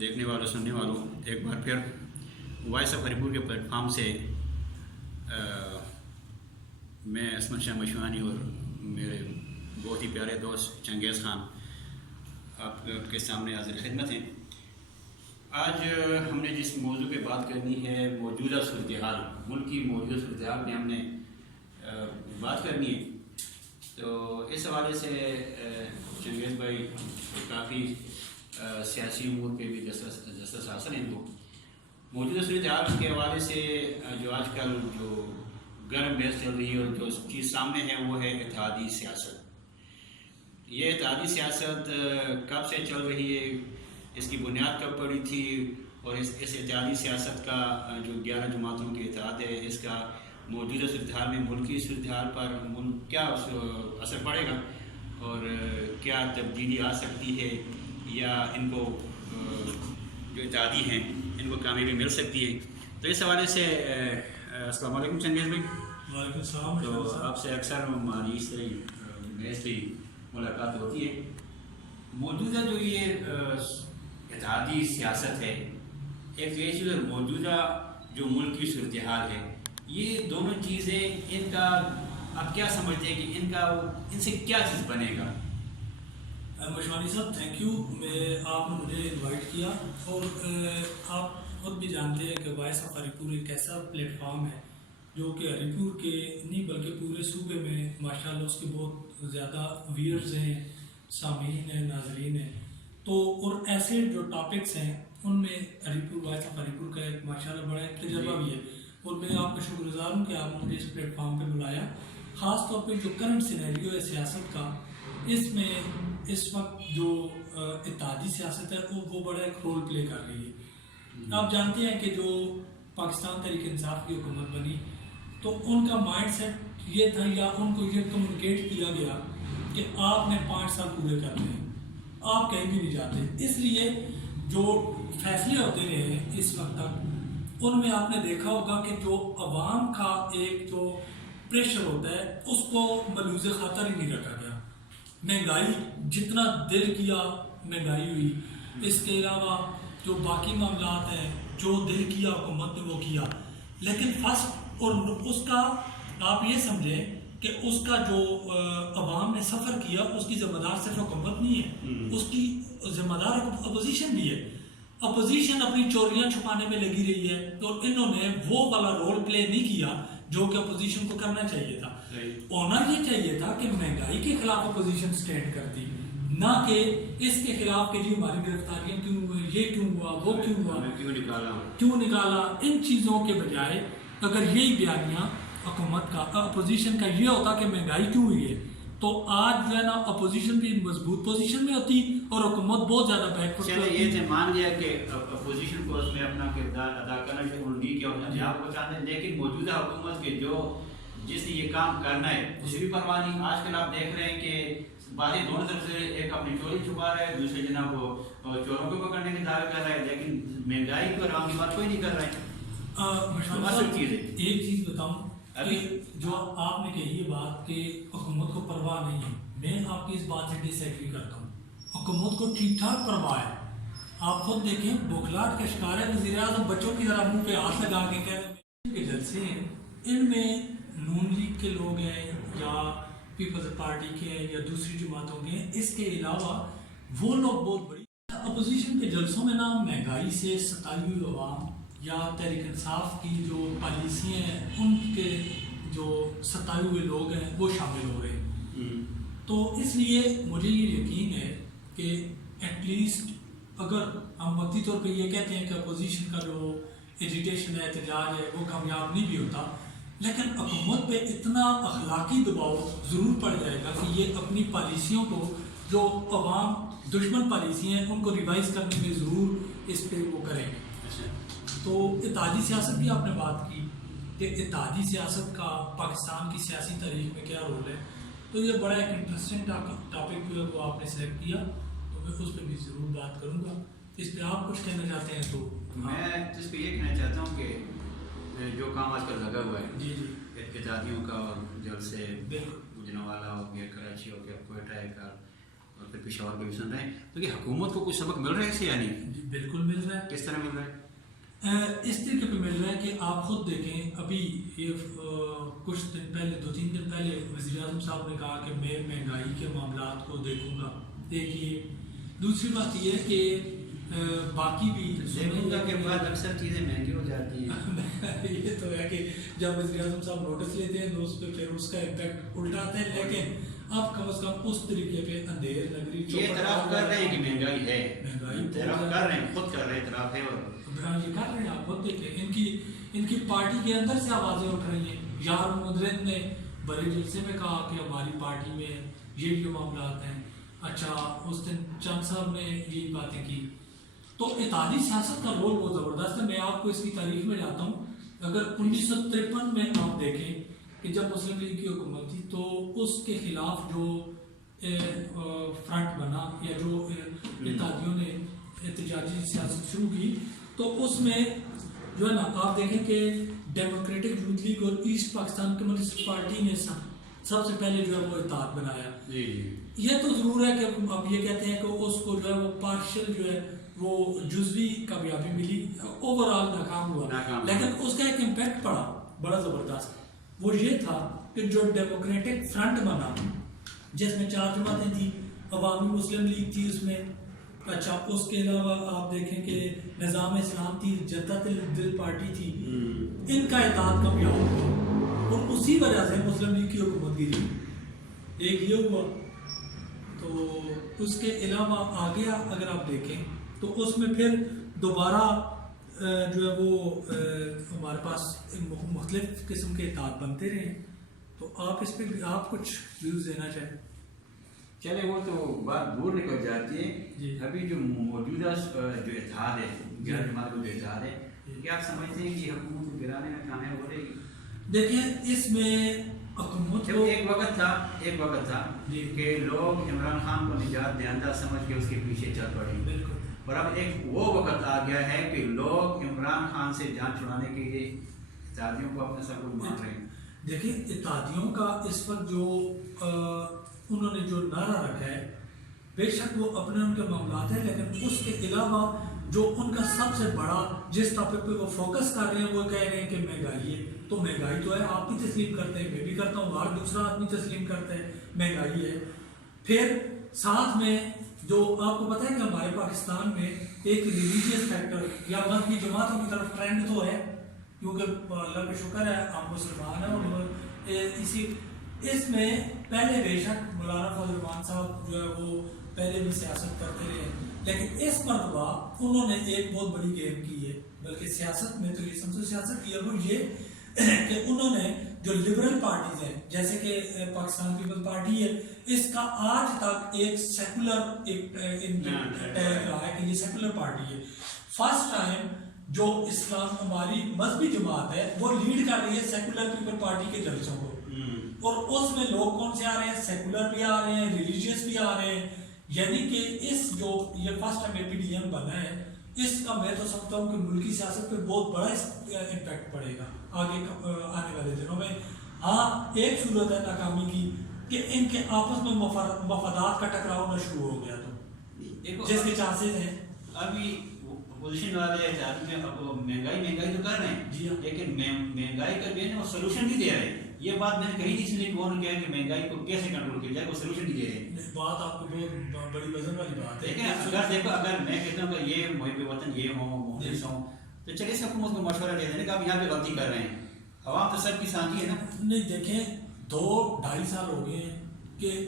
دیکھنے والوں سننے والوں، ایک بار پھر وائس آف ہری پور کے پلیٹ فارم سے میں عصمت شاہ مشوانی اور میرے بہت ہی پیارے دوست چنگیز خان آپ کے سامنے حاضر خدمت ہیں۔ آج ہم نے جس موضوع پہ بات کرنی ہے، موجودہ صورتحال، ملک کی موجودہ صورتحال پہ ہم نے بات کرنی ہے، تو اس حوالے سے چنگیز بھائی کافی سیاسی امور پہ بھی دسترس حاصل ہیں، تو موجودہ صورتحال کے حوالے سے جو آج کل جو گرم بحث چل رہی ہے اور جو چیز سامنے ہے وہ ہے اتحادی سیاست۔ یہ اتحادی سیاست کب سے چل رہی ہے، اس کی بنیاد کب پڑی تھی، اور اس اتحادی سیاست کا جو 11 جماعتوں کے اتحاد ہے، اس کا موجودہ صورتحال میں ملکی صورتحال پر کیا اثر پڑے گا اور کیا تبدیلی آ سکتی ہے، یا ان کو جو اتحادی ہیں ان کو کامیابی مل سکتی ہے۔ تو اس حوالے سے السلام علیکم چنگیز بھائی۔ وعلیکم السلام۔ تو آپ سے اکثر ہماری اس ملاقات ہوتی ہے۔ موجودہ جو یہ اتحادی سیاست ہے، ایک تو یہ چیز، موجودہ جو ملک کی صورتحال ہے، یہ دونوں چیزیں ان کا آپ کیا سمجھتے ہیں کہ ان سے کیا چیز بنے گا؟ مشوانی صاحب تھینک یو، آپ نے مجھے انوائٹ کیا، اور آپ خود بھی جانتے ہیں کہ وائس آف ہری پور ایک ایسا پلیٹ فارم ہے جو کہ ہری پور کے نہیں بلکہ پورے صوبے میں ماشاءاللہ اس کے بہت زیادہ ویئرز ہیں، سامعین ہیں، ناظرین ہیں، تو اور ایسے جو ٹاپکس ہیں ان میں ہری پور، وائس آف ہری پور کا ایک ماشاءاللہ بڑا ایک تجربہ بھی ہے، اور میں آپ کا شکر گزار ہوں کہ آپ نے مجھے اس پلیٹ فارم پہ بلایا، خاص طور پہ جو کرنٹ سینیریو ہے سیاست کا، اس میں اس وقت جو اتحادی سیاست ہے وہ بڑا ایک رول پلے کر رہی ہے۔ آپ جانتے ہیں کہ جو پاکستان تحریک انصاف کی حکومت بنی تو ان کا مائنڈ سیٹ یہ تھا، یا ان کو یہ کمیونیکیٹ کیا گیا کہ آپ نے 5 سال پورے کرنے ہیں، آپ کہیں بھی نہیں جاتے۔ اس لیے جو فیصلے ہوتے رہے ہیں اس وقت تک، ان میں آپ نے دیکھا ہوگا کہ جو عوام کا ایک جو پریشر ہوتا ہے اس کو ملوز خاطر ہی نہیں رکھا گیا۔ مہنگائی جتنا دل کیا مہنگائی ہوئی، اس کے علاوہ جو باقی معاملات ہیں جو دل کیا حکومت نے وہ کیا، لیکن فرسٹ اور اس کا آپ یہ سمجھیں کہ اس کا جو عوام نے سفر کیا اس کی ذمہ دار صرف حکومت نہیں ہے، اس کی ذمہ دار اپوزیشن بھی ہے۔ اپوزیشن اپنی چوریاں چھپانے میں لگی رہی ہے، تو انہوں نے وہ والا رول پلے نہیں کیا جو کہ اپوزیشن کو کرنا چاہیے تھا۔ ہونا یہ چاہیے تھا کہ مہنگائی کے خلاف اپوزیشن سٹینڈ کرتی، نہ کہ اس کے خلاف کہ جی ہماری گرفتاریاں کیوں ہوئی، یہ کیوں ہوا، وہ کیوں ہوا، کیوں نکالا۔ ان چیزوں کے بجائے اگر یہی بیانیہ حکومت کا، اپوزیشن کا یہ ہوتا کہ مہنگائی کیوں ہوئی ہے، تو آج جو ہے نا اپوزیشن بھی مضبوط پوزیشن میں ہوتی اور حکومت بہت زیادہ بیک فٹ ہوتی۔ یہ سے مان گیا کہ اپوزیشن کو اس میں اپنا کردار ادا کرنا چاہیے، انہوں نے کیا ہونا جہاں کو چاہتے ہیں، لیکن موجودہ حکومت کے جس نے یہ کام کرنا ہے اسے بھی پرواہ نہیں۔ آج کل آپ دیکھ رہے ہیں کہ باتیں دونوں طرف سے، ایک اپنی چوری چھپا رہا ہے، دوسرے جناب وہ چوروں کو پکڑنے کے دعوے کر رہا ہے، لیکن مہنگائی کو عوام کی بات کوئی نہیں کر رہا ہے۔ ایک چیز بتاؤں کہ جو آپ نے کہی ہے بات کہ حکومت کو پرواہ نہیں ہے، میں آپ کی اس بات سے ڈس ایگری کرتا ہوں۔ حکومت کو ٹھیک ٹھاک پرواہ ہے۔ آپ خود دیکھیں بخلاہٹ کا شکار ہے وزیر اعظم، بچوں کی طرح منہ پہ ہاتھ لگا کے کہہ رہے ہیں کہ جلسے ہیں، ان میں نون لیگ کے لوگ ہیں یا پیپلز پارٹی کے ہیں یا دوسری جماعتوں کے ہیں، اس کے علاوہ وہ لوگ بہت بڑی اپوزیشن کے جلسوں میں نا مہنگائی سے ستائی ہوئی عوام یا تحریک انصاف کی جو پالیسیاں ہیں ان کے جو ستائے ہوئے لوگ ہیں وہ شامل ہو رہے ہیں۔ تو اس لیے مجھے یہ یقین ہے کہ ایٹ لیسٹ اگر ہم وقتی طور پہ یہ کہتے ہیں کہ اپوزیشن کا جو ایجیٹیشن ہے، احتجاج ہے، وہ کامیاب نہیں بھی ہوتا، لیکن حکومت پہ اتنا اخلاقی دباؤ ضرور پڑ جائے گا کہ یہ اپنی پالیسیوں کو، جو عوام دشمن پالیسی ہیں ان کو ریوائز کرنے میں ضرور اس پہ وہ کریں گے۔ تو اتحادی سیاست کی آپ نے بات کی کہ اتحادی سیاست کا پاکستان کی سیاسی تاریخ میں کیا رول ہے، تو یہ بڑا ایک انٹرسٹنگ ٹاپک جو ہے وہ آپ نے سلیکٹ کیا، تو میں اس پہ بھی ضرور بات کروں گا۔ اس پہ آپ کچھ کہنا چاہتے ہیں تو؟ میں اس پہ یہ کہنا چاہتا ہوں کہ جو کام آج کل لگا ہوا ہے، جی جی، اتحادیوں کا، جلسے بالکل، گجرانوالہ ہو گیا، کراچی ہو گیا، کوئٹہ کا، اور پھر پشاور کے بھی سن رہے ہیں، تو کہ حکومت کو کچھ سبق مل رہا ہے اس سے یا نہیں؟ جی بالکل مل رہا ہے. کس طرح مل رہا ہے؟ اس طریقے پہ مل رہا ہے کہ آپ خود دیکھیں، ابھی یہ کچھ دن پہلے 2-3 دن پہلے وزیر اعظم صاحب نے کہا کہ میں مہنگائی کے معاملات کو دیکھوں گا. دیکھیے دوسری بات یہ ہے کہ باقی بھی دیکھوں گا کے بعد اکثر چیزیں مہنگی ہو جاتی ہیں. یہ تو ہے کہ جب وزیر اعظم صاحب نوٹس لیتے ہیں تو اس پہ پھر اس کا امپیکٹ الٹا آتا ہے، لیکن آپ کم از کم اس طریقے پہ اندھیر نگری یہ اعتراف کر رہے ہیں کہ مہنگائی ہے، مہنگائی اعتراف کر رہے ہیں، خود کر رہے ہیں اعتراف ہے. اور یہ کر رہے ہیں، آپ خود دیکھیں ان کی پارٹی کے اندر سے آوازیں اٹھ رہی ہیں. یار مدرن نے بڑے جلسے میں کہا کہ ہماری پارٹی میں یہ معاملات ہیں. اچھا اس دن چند صاحب نے یہی باتیں کی. تو اتحادی سیاست کا رول بہت زبردست ہے. میں آپ کو اس کی تاریخ میں جاتا ہوں. اگر 1953 میں آپ دیکھیں کہ جب مسلم لیگ کی حکومت تھی تو اس کے خلاف جو فرنٹ بنا یا جو اتحادیوں نے احتجاجی سیاست شروع کی، تو اس میں جو ہے نا آپ دیکھیں کہ ڈیموکریٹک یوتھ لیگ اور ایسٹ پاکستان کمیونسٹ پارٹی نے سب سے پہلے جو ہے وہ اتحاد بنایا. یہ تو ضرور ہے کہ اب یہ کہتے ہیں کہ اس کو جو ہے وہ پارشل جو ہے وہ جزوی کامیابی ملی، اوور آل ناکام ہوا، لیکن اس کا ایک امپیکٹ پڑا بڑا زبردست. وہ یہ تھا کہ جو ڈیموکریٹک فرنٹ بنا جس میں 4 جماعتیں تھیں، عوامی مسلم لیگ تھی اس میں. اچھا اس کے علاوہ آپ دیکھیں کہ نظام اسلام تھی، جدت الدل پارٹی تھی، ان کا اتحاد کامیاب ہوا اور اسی وجہ سے مسلم لیگ کی حکومت گری. ایک یہ ہوا. تو اس کے علاوہ آگے اگر آپ دیکھیں تو اس میں پھر دوبارہ جو ہے وہ ہمارے پاس مختلف قسم کے اتحاد بنتے رہے. تو آپ اس پہ آپ کچھ ویوز دینا چاہیں؟ چلے وہ تو بات دور نکل جاتی ہے. ابھی جو موجودہ جو اتحاد ہے، غیر جماعت کا جو اتحاد ہے، کیا آپ سمجھتے ہیں کہ یہ حکومت کو گرانے میں کامیاب ہو رہی ہے؟ دیکھیں اس میں حکومت کو ایک وقت تھا کہ لوگ عمران خان کو نجات دہندہ سمجھ کے اس کے پیچھے چل پڑے. بالکل. اور اب ایک وہ وقت آ گیا ہے کہ لوگ عمران خان سے جان چھڑانے کے لیے اتحادیوں کو اپنے سر کو مان رہے ہیں. دیکھیں اتحادیوں کا اس وقت جو انہوں نے جو نعرہ رکھا ہے، بے شک وہ اپنے ان کے معاملات ہیں، لیکن اس کے علاوہ جو ان کا سب سے بڑا جس ٹاپک پہ وہ فوکس کر رہے ہیں وہ کہہ رہے ہیں کہ مہنگائی ہے. تو مہنگائی تو ہے، آپ بھی تسلیم کرتے ہیں، میں بھی کرتا ہوں، ہر دوسرا آدمی تسلیم کرتا ہے مہنگائی ہے. پھر ساتھ میں جو آپ کو پتہ ہے کہ ہمارے پاکستان میں ایک ریلیجیس فیکٹر یا مذہبی جماعتوں کی طرف ٹرینڈ تو ہے، کیونکہ اللہ کا شکر ہے ہم مسلمان ہیں. اور اس میں پہلے بے شک مولانا فضل الرحمان صاحب جو ہے وہ پہلے بھی سیاست کرتے رہے، لیکن اس مرتبہ انہوں نے ایک بہت بڑی گیم کی ہے. بلکہ سیاست میں تو یہ سمجھو سیاست کی ہے وہ یہ کہ انہوں نے جو لبرل پارٹیز ہیں جیسے کہ پاکستان پیپل پارٹی ہے، اس کا آج تک ایک سیکولر رہا ہے کہ یہ سیکولر پارٹی ہے. فرسٹ ٹائم جو اسلام ہماری مذہبی جماعت ہے وہ لیڈ کر رہی ہے سیکولر پیپل پارٹی کے جلسوں کو، اور اس میں لوگ کون سے آ رہے ہیں؟ سیکولر بھی آ رہے ہیں، ریلیجیس بھی آ رہے ہیں. یعنی کہ اس جو یہ فرسٹ ٹائم اے پی ڈی ایم بنا ہے، اس کا میں تو سمجھتا ہوں کہ ملکی سیاست پہ بہت بڑا امپیکٹ پڑے گا آگے آنے والے دنوں میں. ہاں ایک صورت ہے ناکامی کی کہ ان کے آپس میں مفادات کا ٹکراؤ ہونا شروع ہو گیا، تو جس کے چانسز ہیں. ابھی اپوزیشن والے اب مہنگائی تو کر رہے ہیں، جی ہاں، لیکن مہنگائی کا جو ہے نا وہ سولوشن نہیں دے رہے. یہ بات میں نے کہیں نہیں سنی کہ انہوں نے کہا کہ مہنگائی کو کیسے کنٹرول کیا جائے، وہ سولوشن نہیں دے رہے. بات آپ کو بہت بڑی وزن والی بات ہے. دیکھو اگر میں کہتا ہوں کہ یہ محب وطن یہ ہوں محدث ہوں تو چلیے اس حکومت کو مشورہ دے دیں کہ آپ یہاں پہ غلطی کر رہے ہیں. عوام تو سب کی سانجھی ہے نا. نہیں دیکھیں 2-2.5 سال ہو گئے ہیں کہ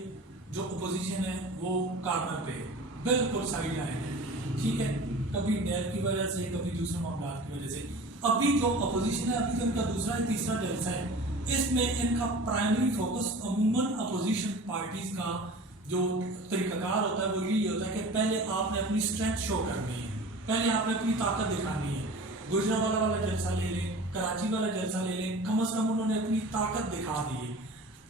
جو اپوزیشن ہے وہ کارنر پہ بالکل سائڈ لائن ہے. ٹھیک ہے، کبھی نیب کی وجہ سے، کبھی دوسرے معاملات کی وجہ سے. ابھی جو اپوزیشن ہے ابھی تو ان کا دوسرا یا تیسرا جلسہ ہے، اس میں ان کا پرائمری فوکس عموماً اپوزیشن پارٹیز کا جو طریقہ کار ہوتا ہے وہ یہی ہوتا ہے کہ پہلے آپ نے اپنی اسٹرینتھ شو کرنی ہے، پہلے آپ نے اپنی طاقت دکھانی ہے. گجرانوالہ والا جلسہ لے لیں، کراچی والا جلسہ لے لیں، کم از کم انہوں نے اپنی طاقت دکھا دی ہے.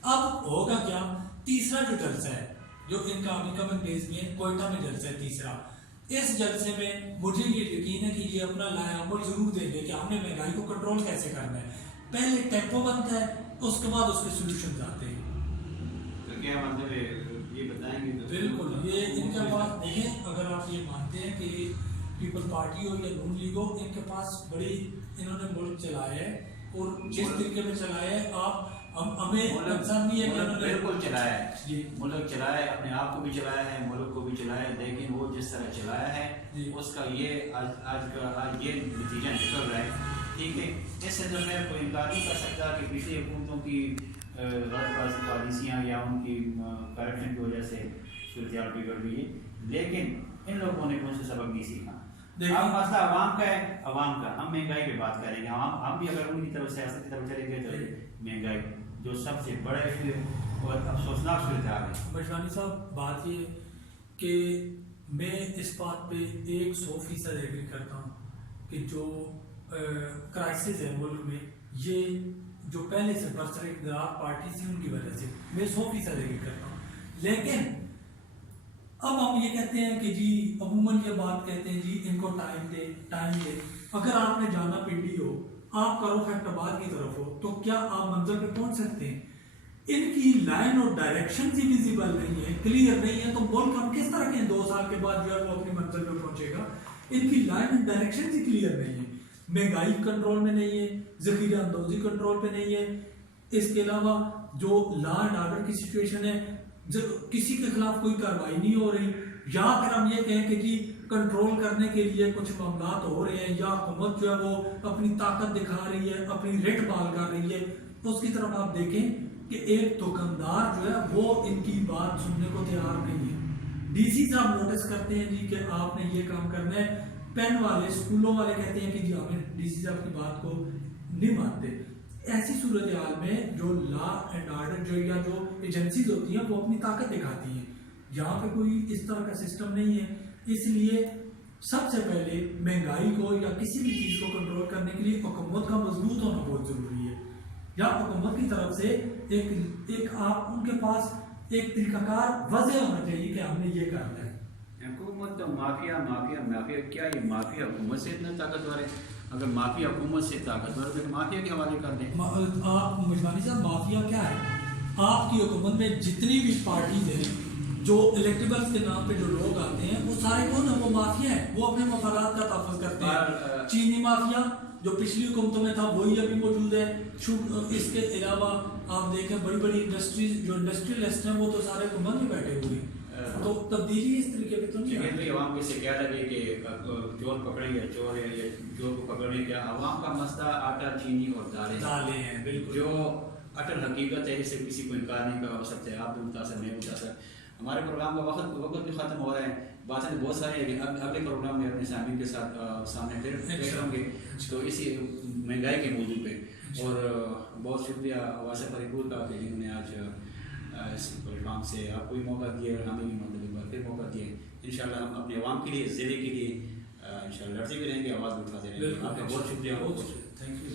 اب ہوگا کیا؟ تیسرا جو جلسہ ہے جو ان کا ابھی کمنگ ڈیز میں کوئٹہ میں جلسہ ہے تیسرا، اس جلسے میں مجھے یہ یقین ہے کہ یہ اپنا لائحہ عمل ضرور دیں گے کہ ہم نے مہنگائی کو کنٹرول کیسے کرنا ہے. پہلے ٹیمپو بنتا ہے، اس کے بعد اس کے سولوشنز آتے ہیں. تو کیا مطلب ہے یہ بتائیں گے تو بالکل یہ ان کے پاس دیکھیں، اگر آپ یہ مانتے ہیں کہ پیپل پارٹی ہو یا نون لیگ ہو، ان کے پاس بڑی انہوں نے ملک چلایا ہے اور جس طریقے میں چلایا ہے آپ ہمیں انسان نہیں ہے کہ انہوں نے بالکل چلایا ہے جی ملک چلایا ہے، اپنے آپ کو بھی چلایا ہے، ملک کو بھی چلایا ہے، لیکن وہ جس طرح چلایا ہے جی اس کا یہ آج یہ نتیجہ نکل رہا ہے. ٹھیک ہے، اس سے میں کوئی انکار نہیں کر سکتا کہ پچھلی حکومتوں کی غلط پالیسیاں یا ان کی کرپشن کی وجہ سے صورتحال بگڑ گئی ہے، لیکن ان لوگوں نے کون سے سبق نہیں سیکھا. اب مسئلہ عوام کا ہے، عوام کا. ہم مہنگائی پہ بات کریں گے، ہم بھی اگر ان کی طرف سیاست کی طرف چلے گئے تو مہنگائی جو سب سے بڑا ایشو اور افسوسناک صورتحال ہے. مشوانی صاحب بات یہ ہے کہ میں اس بات پہ 100% ایگری کرتا ہوں کہ جو کرائسس ہے ملک میں، یہ جو پہلے سے برسر اقتدار پارٹی تھی ان کی وجہ سے، میں 100% ایگری کرتا ہوں. لیکن اب ہم یہ کہتے ہیں کہ جی عموماً یہ بات کہتے ہیں جی ان کو ٹائم دے. اگر آپ نے جانا پنڈی ہو، آپ کا رخ ایبٹباد کی طرف ہو، تو کیا آپ منزل پہ پہنچ سکتے ہیں؟ ان کی لائن اور ڈائریکشن ہی ویزیبل نہیں ہے، کلیئر نہیں ہے، تو ملک ہم کس طرح کے 2 سال کے بعد جو ہے وہ اپنی منزل پہ پہنچے گا؟ ان کی لائن اور ڈائریکشن ہی کلیئر نہیں ہے. مہنگائی کنٹرول میں نہیں ہے، ذخیرہ اندوزی کنٹرول پہ نہیں ہے. اس کے علاوہ جو لا اینڈ آرڈر کی سچویشن ہے، کسی کے خلاف کوئی کارروائی نہیں ہو رہی، یا پھر ہم یہ کہیں کہ جی کنٹرول کرنے کے لیے کچھ معاملات ہو رہے ہیں، یا حکومت جو ہے وہ اپنی طاقت دکھا رہی ہے، اپنی ریٹ بال کر رہی ہے. تو اس کی طرف آپ دیکھیں کہ ایک دکاندار جو ہے وہ ان کی بات سننے کو تیار نہیں ہے. ڈی سی صاحب نوٹس کرتے ہیں جی کہ آپ نے یہ کام کرنا ہے، پین والے اسکولوں والے کہتے ہیں کہ جی ہمیں ڈی سی صاحب کی بات کو نہیں مانتے. ایسی صورتحال میں جو لا اینڈ آرڈر جو یا جو ایجنسیز ہوتی ہیں وہ اپنی طاقت دکھاتی ہیں. یہاں پہ کوئی اس طرح کا سسٹم نہیں ہے. اس لیے سب سے پہلے مہنگائی کو یا کسی بھی چیز کو کنٹرول کرنے کے لیے حکومت کا مضبوط ہونا بہت ضروری ہے، یا حکومت کی طرف سے ایک آپ ان کے پاس ایک طریقہ کار واضح ہونا چاہیے کہ ہم نے یہ کرنا ہے. حکومت تو مافیا کیا یہ مافیا حکومت سے اتنا طاقتور ہے؟ اگر مافیا حکومت سے طاقتور ہے تو مافیا کے حوالے کر دیں. آپ مجمانی صاحب مافیا کیا ہے؟ آپ کی حکومت میں جتنی بھی پارٹیز ہیں، جو الیکٹیبلز کے نام پہ جو لوگ آتے ہیں، وہ سارے کون ہیں؟ وہ مافیا ہیں، وہ اپنے مفادات کا تحفظ کرتے ہیں. چینی مافیا جو پچھلی حکومتوں میں تھا وہی ابھی موجود ہے. اس کے علاوہ آپ دیکھیں بڑی بڑی انڈسٹریز جو انڈسٹریلسٹ ہیں وہ تو سارے حکومت میں بیٹھے ہوئے ہیں. تو تبدیلی اس طریقے پہ تو نہیں ہے. عوام کو سے کیا لگے کہ چور پکڑے یا چور ہے یا چور کو پکڑنے کیا، عوام کا مسئلہ آٹا چینی اور دالیں ہیں. بالکل جو اٹل حقیقت ہے، اس سے کسی کو انکار نہیں کر سکتے. آپ بھی متاثر، میں متاثر. ہمارے پروگرام کا وقت بھی ختم ہو رہا ہے. باتیں بہت ساری ہیں، لیکن اگلے پروگرام میں اپنے سامعین کے ساتھ سامنے پھر پیش ہوں گے تو اسی مہنگائی کے موضوع پہ. اور بہت شکریہ واسف علی پور کا کہ جنہوں نے آج اس پلیٹ فارم سے آپ کو بھی موقع دیا اور ہمیں بھی مطلب پھر موقع دیا. انشاءاللہ ہم اپنے عوام کے لیے، ضلع کے لیے انشاءاللہ لڑتے بھی رہیں گے، آواز بھی اٹھاتے رہیں گے. آپ کا بہت شکریہ. Thank you.